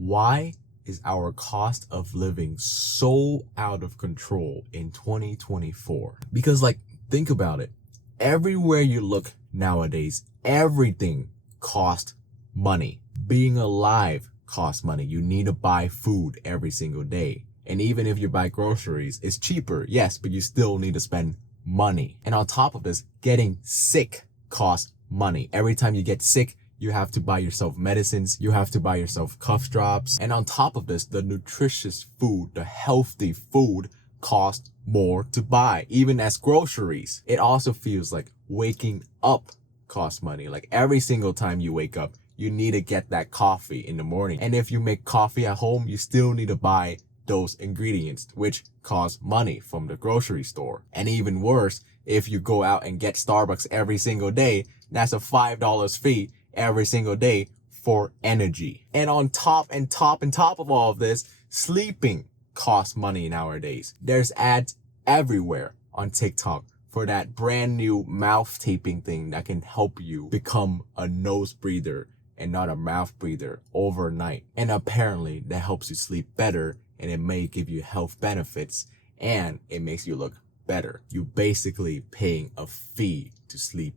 Why is our cost of living so out of control in 2024? Because think about it. Everywhere you look nowadays, everything costs money. Being alive costs money. You need to buy food every single day. And even if you buy groceries, it's cheaper, yes, but you still need to spend money. And on top of this, getting sick costs money. Every time you get sick, you have to buy yourself medicines, you have to buy yourself cough drops. And on top of this, the nutritious food, the healthy food costs more to buy, even as groceries. It also feels like waking up costs money. Like every single time you wake up, you need to get that coffee in the morning. And if you make coffee at home, you still need to buy those ingredients, which cost money from the grocery store. And even worse, if you go out and get Starbucks every single day, that's a $5 fee every single day for energy. And on top of all of this, sleeping costs money nowadays. There's ads everywhere on TikTok for that brand new mouth taping thing that can help you become a nose breather and not a mouth breather overnight. And apparently that helps you sleep better, and it may give you health benefits, and it makes you look better. You're basically paying a fee to sleep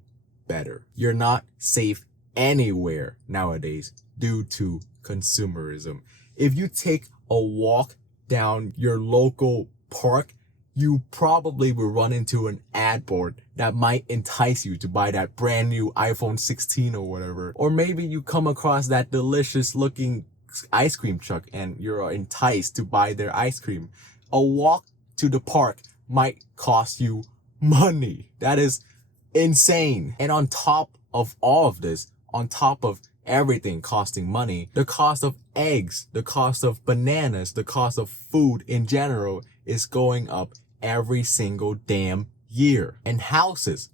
better. You're not safe anywhere nowadays due to consumerism. If you take a walk down your local park, you probably will run into an ad board that might entice you to buy that brand new iPhone 16 or whatever. Or maybe you come across that delicious looking ice cream truck and you're enticed to buy their ice cream. A walk to the park might cost you money. That is insane. And on top of all of this, on top of everything costing money, the cost of eggs, the cost of bananas, the cost of food in general is going up every single damn year. And houses,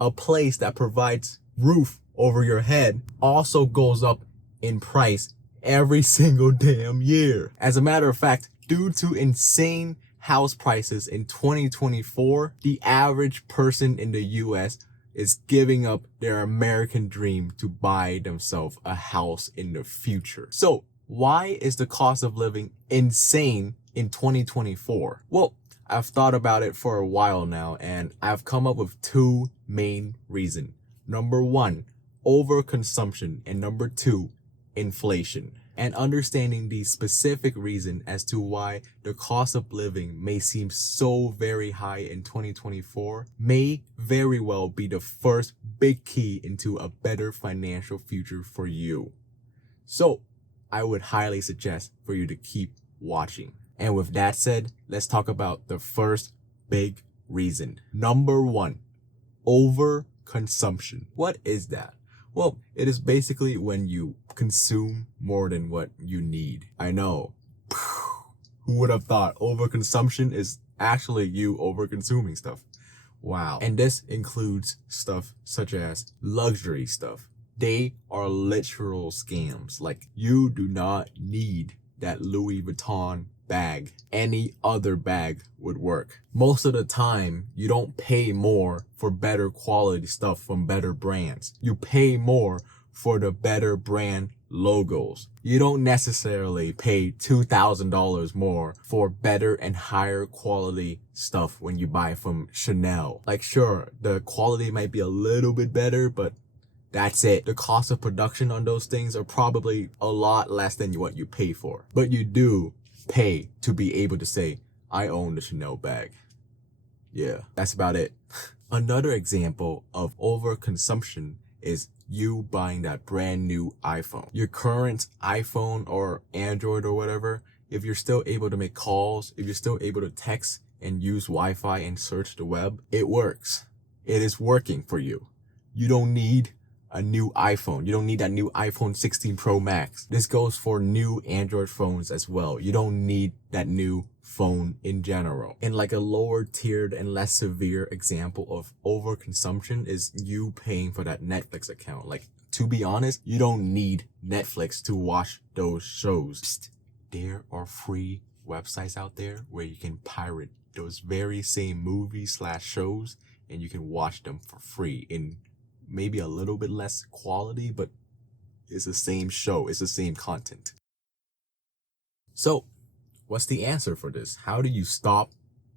a place that provides roof over your head, also goes up in price every single damn year. As a matter of fact, due to insane house prices in 2024, the average person in the US is giving up their American dream to buy themselves a house in the future. So why is the cost of living insane in 2024? Well, I've thought about it for a while now, and I've come up with two main reasons. Number one, overconsumption, and number two, inflation. And understanding the specific reason as to why the cost of living may seem so very high in 2024 may very well be the first big key into a better financial future for you. So I would highly suggest for you to keep watching. And with that said, let's talk about the first big reason. Number one, overconsumption. What is that? Well, it is basically when you consume more than what you need. I know. Who would have thought overconsumption is actually you overconsuming stuff? Wow. And this includes stuff such as luxury stuff. They are literal scams. Like, you do not need that Louis Vuitton bag. Any other bag would work. Most of the time, you don't pay more for better quality stuff from better brands. You pay more for the better brand logos. You don't necessarily pay $2,000 more for better and higher quality stuff when you buy from Chanel. Like, sure, the quality might be a little bit better, but that's it. The cost of production on those things are probably a lot less than what you pay for. But you do pay to be able to say, I own the Chanel bag. Yeah, that's about it. Another example of overconsumption is you buying that brand new iPhone. Your current iPhone or Android or whatever, if you're still able to make calls, if you're still able to text and use Wi-Fi and search the web, it works. It is working for you. You don't need a new iPhone. You don't need that new iPhone 16 Pro Max. This goes for new Android phones as well. You don't need that new phone in general. And like a lower tiered and less severe example of overconsumption is you paying for that Netflix account. Like, to be honest, you don't need Netflix to watch those shows. Psst, there are free websites out there where you can pirate those very same movies/shows and you can watch them for free in maybe a little bit less quality, but it's the same show, it's the same content. So what's the answer for this? How do you stop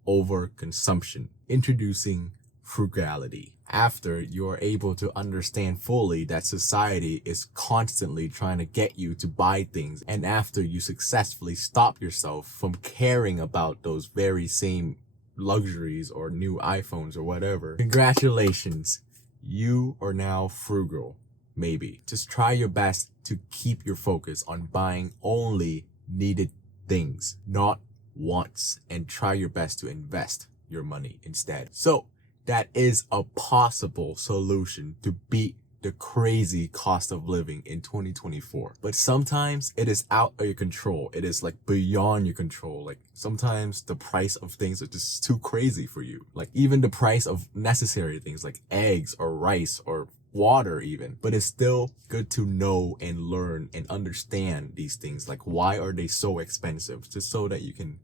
overconsumption? Introducing frugality. After you're able to understand fully that society is constantly trying to get you to buy things, and after you successfully stop yourself from caring about those very same luxuries or new iPhones or whatever, congratulations, you are now frugal. Maybe just try your best to keep your focus on buying only needed things, not wants, and try your best to invest your money instead. So that is a possible solution to beat the crazy cost of living in 2024. But sometimes it is out of your control. It is like beyond your control. Like sometimes the price of things are just too crazy for you. Like even the price of necessary things like eggs or rice or water even. But it's still good to know and learn and understand these things. Like why are they so expensive? Just so that you can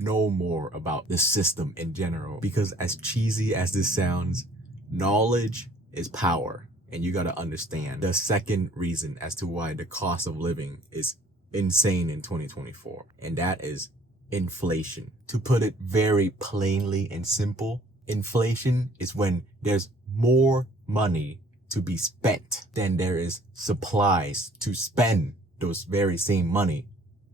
know more about the system in general. Because as cheesy as this sounds, knowledge is power. And you got to understand the second reason as to why the cost of living is insane in 2024. And that is inflation. To put it very plainly and simple, inflation is when there's more money to be spent than there is supplies to spend those very same money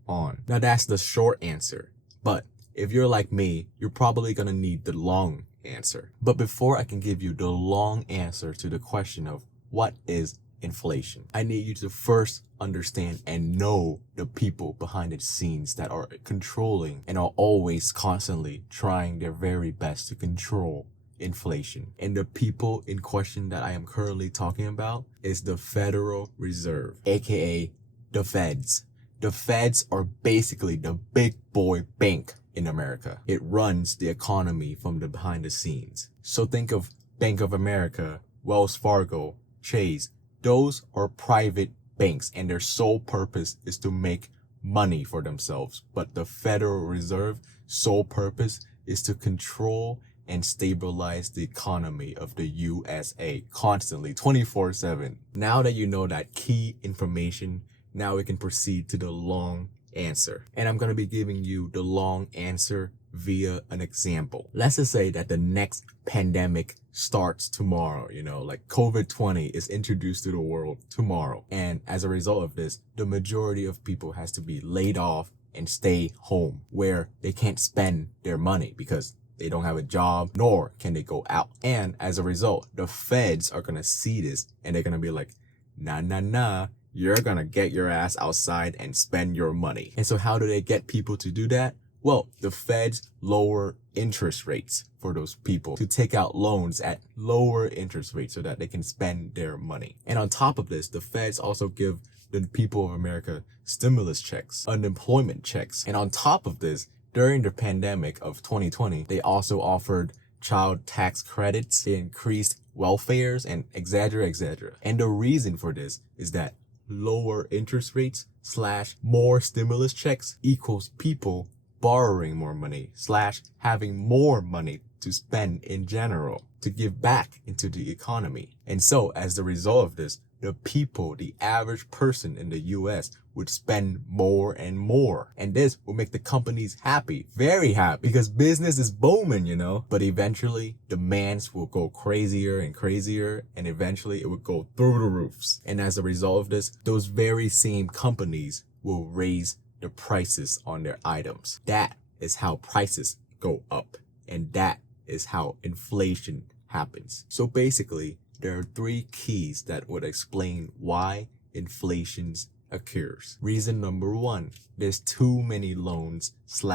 on. Now that's the short answer. But if you're like me, you're probably going to need the long answer. But before I can give you the long answer to the question of what is inflation, I need you to first understand and know the people behind the scenes that are controlling and are always constantly trying their very best to control inflation. And the people in question that I am currently talking about is the Federal Reserve, aka the Feds. The Feds are basically the big boy bank in America. It runs the economy from the behind the scenes. So think of Bank of America, Wells Fargo, Chase. Those are private banks and their sole purpose is to make money for themselves. But the Federal Reserve sole purpose is to control and stabilize the economy of the USA constantly 24/7. Now that you know that key information, now we can proceed to the long answer. And I'm going to be giving you the long answer via an example. Let's just say that the next pandemic starts tomorrow, like COVID-20 is introduced to the world tomorrow. And as a result of this, the majority of people has to be laid off and stay home where they can't spend their money because they don't have a job, nor can they go out. And as a result, the feds are going to see this and they're going to be like, nah. You're going to get your ass outside and spend your money. And so how do they get people to do that? Well, the feds lower interest rates for those people to take out loans at lower interest rates so that they can spend their money. And on top of this, the feds also give the people of America stimulus checks, unemployment checks. And on top of this, during the pandemic of 2020, they also offered child tax credits, they increased welfares, and etc. And the reason for this is that lower interest rates / more stimulus checks equals people borrowing more money / having more money to spend in general to give back into the economy. And so as the result of this, the people, the average person in the US would spend more and more. And this will make the companies happy, very happy, because business is booming, But eventually demands will go crazier and crazier, and eventually it will go through the roofs. And as a result of this, those very same companies will raise the prices on their items. That is how prices go up. And that is how inflation happens. So basically, there are 3 keys that would explain why inflation occurs. Reason number 1, there's too many loans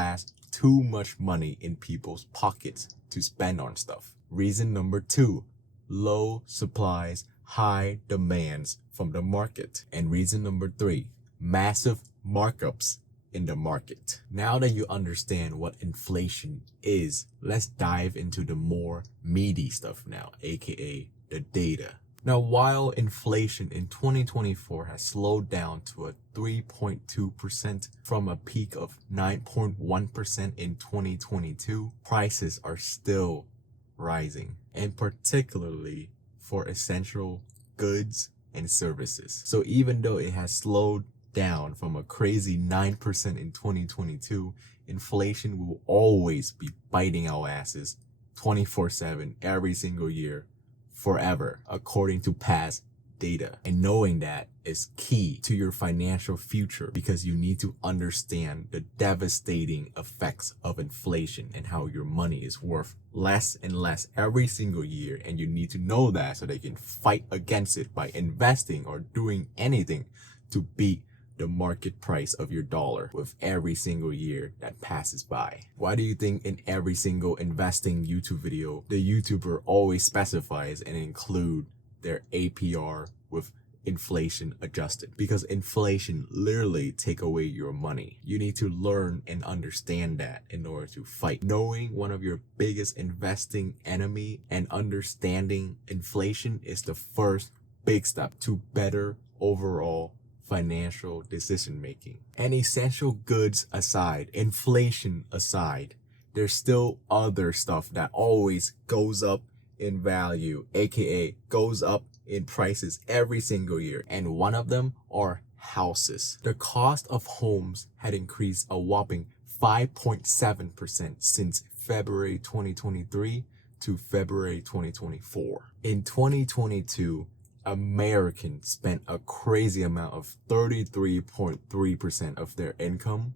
/ too much money in people's pockets to spend on stuff. Reason number 2, low supplies, high demands from the market. And reason number 3, massive markups in the market. Now that you understand what inflation is, let's dive into the more meaty stuff now, aka the data. Now, while inflation in 2024 has slowed down to a 3.2% from a peak of 9.1% in 2022, prices are still rising, and particularly for essential goods and services. So even though it has slowed down from a crazy 9% in 2022, inflation will always be biting our asses 24/7 every single year, forever, according to past data. And knowing that is key to your financial future, because you need to understand the devastating effects of inflation and how your money is worth less and less every single year. And you need to know that so they can fight against it by investing or doing anything to beat the market price of your dollar with every single year that passes by. Why do you think in every single investing YouTube video, the YouTuber always specifies and include their APR with inflation adjusted? Because inflation literally take away your money. You need to learn and understand that in order to fight. Knowing one of your biggest investing enemy and understanding inflation is the first big step to better overall financial decision making. And essential goods aside, inflation aside, there's still other stuff that always goes up in value, aka goes up in prices every single year. And one of them are houses. The cost of homes had increased a whopping 5.7% since February 2023 to February 2024. In 2022, Americans spent a crazy amount of 33.3% of their income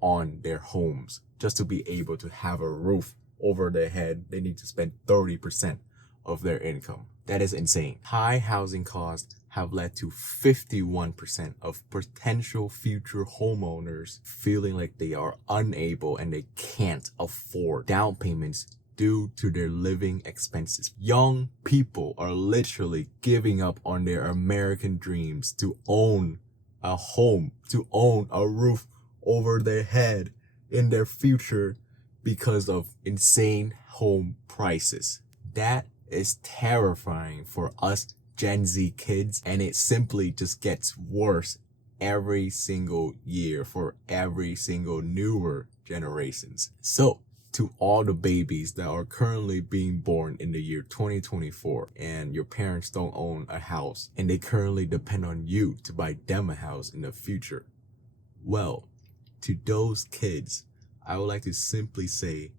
on their homes. Just to be able to have a roof over their head, they need to spend 30% of their income. That is insane. High housing costs have led to 51% of potential future homeowners feeling like they are unable and they can't afford down payments due to their living expenses. Young people are literally giving up on their American dreams to own a home, to own a roof over their head in their future because of insane home prices. That is terrifying for us Gen Z kids, and it simply just gets worse every single year for every single newer generations. So, to all the babies that are currently being born in the year 2024 and your parents don't own a house and they currently depend on you to buy them a house in the future, well, to those kids, I would like to simply say,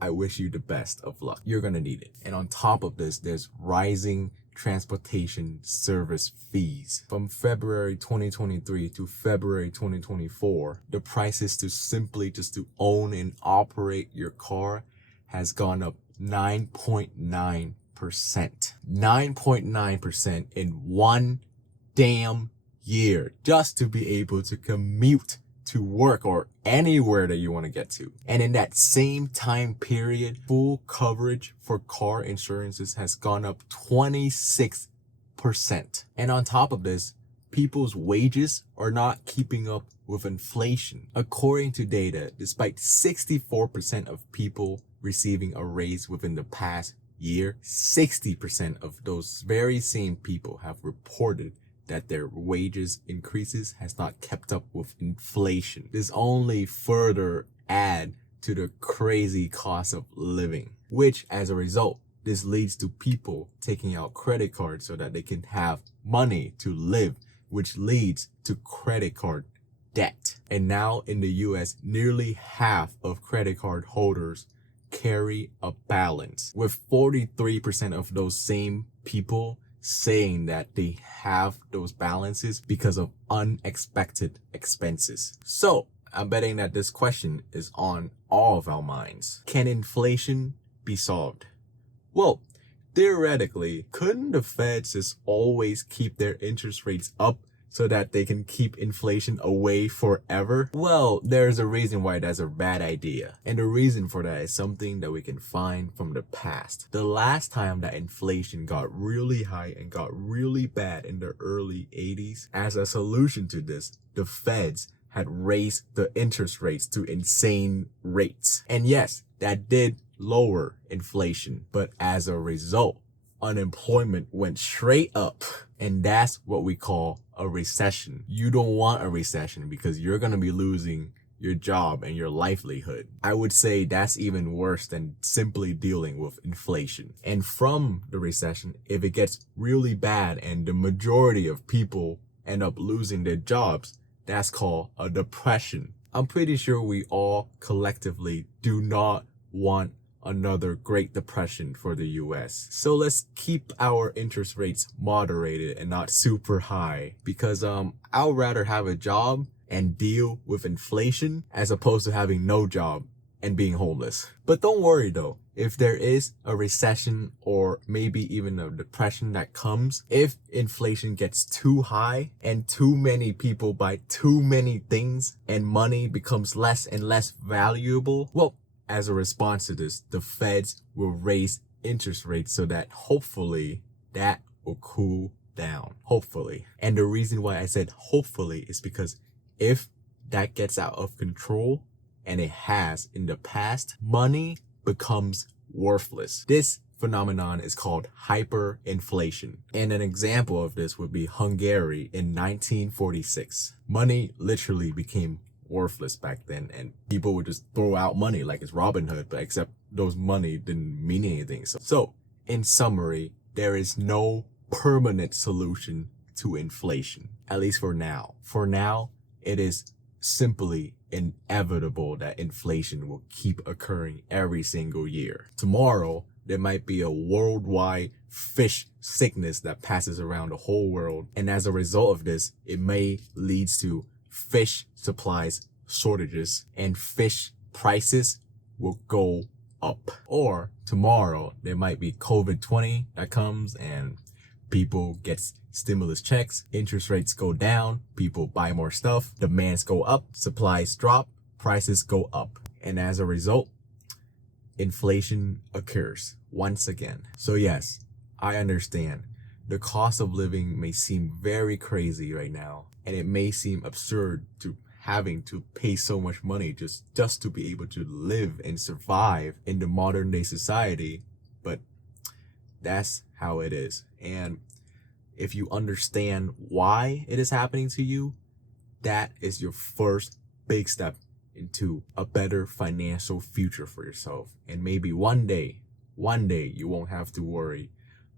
I wish you the best of luck. You're gonna need it. And on top of this, there's rising transportation service fees. From February 2023 to February 2024, the prices to simply just to own and operate your car has gone up 9.9%. 9.9% in one damn year just to be able to commute to work or anywhere that you want to get to. And in that same time period, full coverage for car insurances has gone up 26%. And on top of this, people's wages are not keeping up with inflation. According to data, despite 64% of people receiving a raise within the past year, 60% of those very same people have reported that their wages increases has not kept up with inflation. This only further add to the crazy cost of living, which as a result, this leads to people taking out credit cards so that they can have money to live, which leads to credit card debt. And now in the US, nearly half of credit card holders carry a balance, with 43% of those same people saying that they have those balances because of unexpected expenses. So I'm betting that this question is on all of our minds. Can inflation be solved? Well, theoretically, couldn't the Feds just always keep their interest rates up so that they can keep inflation away forever? Well, there's a reason why that's a bad idea. And the reason for that is something that we can find from the past. The last time that inflation got really high and got really bad in the early 80s, as a solution to this, the Feds had raised the interest rates to insane rates. And yes, that did lower inflation, but as a result, unemployment went straight up. And that's what we call a recession. You don't want a recession because you're going to be losing your job and your livelihood. I would say that's even worse than simply dealing with inflation. And from the recession, if it gets really bad and the majority of people end up losing their jobs, that's called a depression. I'm pretty sure we all collectively do not want another Great Depression for the US. So let's keep our interest rates moderated and not super high, because I'd rather have a job and deal with inflation as opposed to having no job and being homeless. But don't worry though, if there is a recession or maybe even a depression that comes, if inflation gets too high and too many people buy too many things and money becomes less and less valuable, well, as a response to this, the feds will raise interest rates so that hopefully that will cool down. Hopefully. And the reason why I said hopefully is because if that gets out of control, and it has in the past, money becomes worthless. This phenomenon is called hyperinflation. And an example of this would be Hungary in 1946. Money literally became worthless back then, and people would just throw out money like it's Robin Hood, but except those money didn't mean anything. So in summary, there is no permanent solution to inflation, at least for now. For now, it is simply inevitable that inflation will keep occurring every single year. Tomorrow, there might be a worldwide fish sickness that passes around the whole world. And as a result of this, it may lead to fish supplies shortages and fish prices will go up. Or tomorrow, there might be COVID-20 that comes and people get stimulus checks, interest rates go down, people buy more stuff, demands go up, supplies drop, prices go up. And as a result, inflation occurs once again. So yes, I understand. The cost of living may seem very crazy right now, and it may seem absurd to having to pay so much money just to be able to live and survive in the modern day society, but that's how it is. And if you understand why it is happening to you, that is your first big step into a better financial future for yourself. And maybe one day you won't have to worry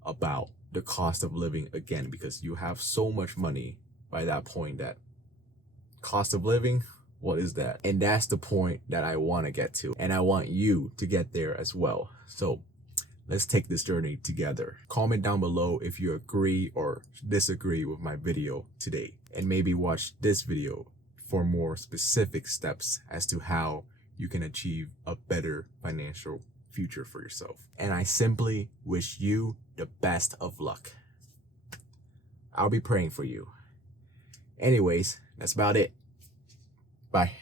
about the cost of living again, because you have so much money by that point that cost of living, what is that? And that's the point that I want to get to, and I want you to get there as well. So let's take this journey together. Comment down below if you agree or disagree with my video today, and maybe watch this video for more specific steps as to how you can achieve a better financial future for yourself. And I simply wish you the best of luck. I'll be praying for you. Anyways, that's about it. Bye.